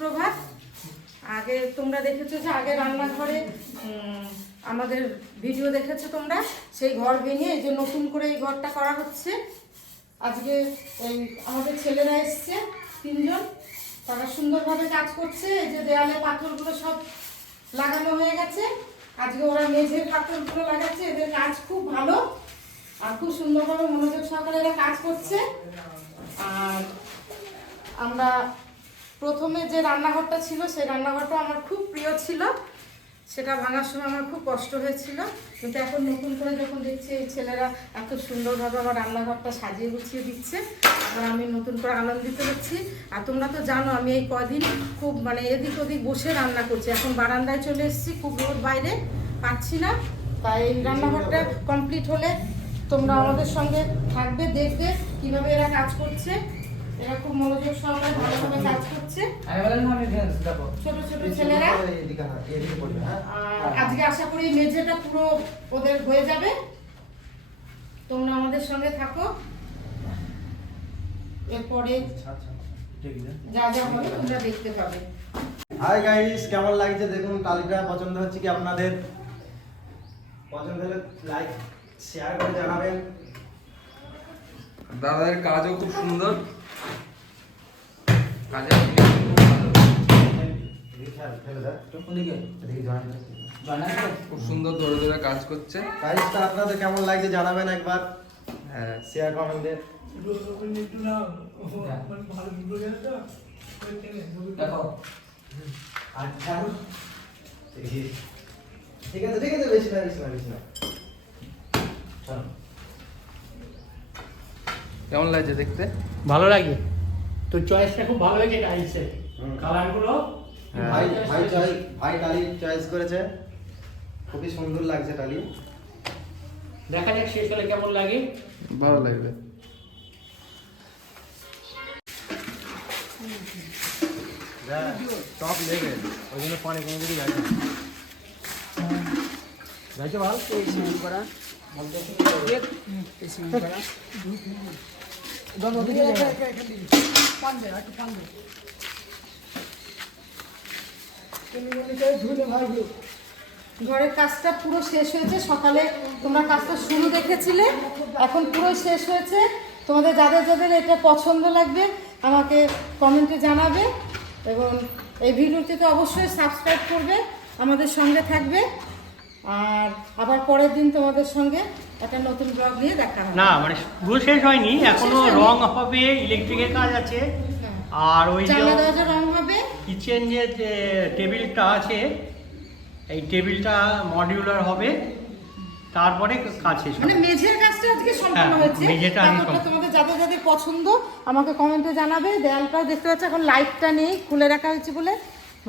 সুপ্রভাত। আগে তোমরা দেখেছো যে আগে রান্নাঘরে আমাদের ভিডিও দেখেছো তোমরা, সেই ঘর ভেঙে এই যে নতুন করে এই ঘরটা করা হচ্ছে। আজকে এই আমাদের ছেলেরা এসছে 3 জন, তারা সুন্দরভাবে কাজ করছে। এই যে দেয়ালে পাথরগুলো সব লাগানো হয়ে গেছে, আজকে ওরা মেঝের পাথরগুলো লাগাচ্ছে। এদের কাজ খুব ভালো আর খুব সুন্দরভাবে মনোযোগ সহকারে এরা কাজ করছে। আর আমরা প্রথমে যে রান্নাঘরটা ছিল সেই রান্নাঘরটা আমার খুব প্রিয় ছিল, সেটা ভাঙার সময় আমার খুব কষ্ট হয়েছিল। কিন্তু এখন নতুন করে যখন দেখছি এই ছেলেরা এত সুন্দরভাবে আমার রান্নাঘরটা সাজিয়ে গুছিয়ে দিচ্ছে, আর আমি নতুন করে আনন্দিত হচ্ছি। আর তোমরা তো জানো আমি এই কদিন খুব এদিক ওদিক বসে রান্না করছি। এখন বারান্দায় চলে এসেছি, খুব রোদ বাইরে, পাচ্ছি না। তাই এই রান্নাঘরটা কমপ্লিট হলে তোমরা আমাদের সঙ্গে থাকবে, দেখবে কিভাবে এরা কাজ করছে। এরা খুব মনোযোগ সহকারে ভালোভাবে কাজ করছে, ছোট ছোট ছেলেরা। আজকে আশা করি মেঝেটা পুরো ওদের হয়ে যাবে। তোমরা আমাদের সঙ্গে থাকো, এরপরে যা যা হবে তোমরা দেখতে পাবে। হাই গাইস, কেমন লাগছে দেখুন। টালিটা পছন্দ হচ্ছে কি আপনাদের? পছন্দ হলে লাইক শেয়ার করে জানাবেন। দাদার কাজও খুব সুন্দর, খুব সুন্দর ধরে ধরে কাজ করছে। টাইলসটা আপনাদের কেমন লাগছে জানাবেন একবার। হ্যাঁ, শেয়ার কমেন্টে। আচ্ছা ঠিক আছে ঠিক আছে, বেশি না বেশি না বেশি না। চলো, কেমন লাগছে দেখতে? ভালো লাগে তো, চয়েসটা খুব ভালো হয়েছে টাইলসের কালারগুলো। ভাই টালি চয়েস করেছে, খুবই সুন্দর লাগছে টালি। দেখা যাক শেষ হলে কেমন লাগে। ভালো লাগবে। টপ লেভেল, ওই জন্য পানি কোনো দিকে যায় না। যাইছে ভালো করা ঘরের কাজটা পুরো শেষ হয়েছে। সকালে তোমরা কাজটা শুরু দেখেছিলে, এখন পুরো শেষ হয়েছে। তোমাদের যাদের যাদের এটা পছন্দ লাগবে আমাকে কমেন্টে জানাবে, এবং এই ভিডিওটিতে অবশ্যই সাবস্ক্রাইব করবে, আমাদের সঙ্গে থাকবে। আর আবার পরের দিন তোমাদের সঙ্গে একটা নতুন ব্লগ নিয়ে দেখা হবে। না পুরো শেষ হয়নি, এখনো রং হবে, ইলেকট্রিকের কাজ আছে। আর ওই যে জানলা দরজা রং হবে, কিচেন যে টেবিলটা আছে, এই টেবিলটা মডিউলার হবে, তারপরে কাজ শেষ হবে। মেঝের কাজটা আজকে সম্পূর্ণ হয়েছে। মেঝেটা তারপরটা তোমাদের যাদের যাদের পছন্দ আমাকে কমেন্টে জানাবে। দেয়ালটাও দেখতে পাচ্ছ এখন লাইটটা নেই, খুলে রাখা হয়েছে বলে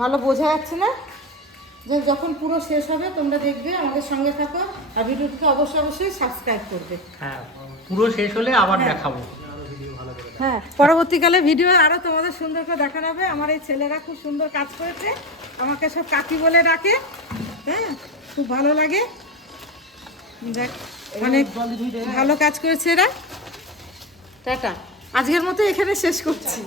ভালো বোঝা যাচ্ছে না। যে যখন পুরো শেষ হবে তোমরা দেখবে, আমাদের সঙ্গে থাকো। আর ভিডিওটিকে অবশ্যই অবশ্যই সাবস্ক্রাইব করবে। হ্যাঁ, পুরো শেষ হলে আবার দেখাবো। হ্যাঁ, পরবর্তীকালে ভিডিও আরও তোমাদের সুন্দর করে দেখানো হবে। আমার এই ছেলেরা খুব সুন্দর কাজ করেছে, আমাকে সব কাকি বলে ডাকে। হ্যাঁ, খুব ভালো লাগে, দেখ অনেক ভালো কাজ করেছে এরা। টাটা, আজকের মতো এখানে শেষ করছি।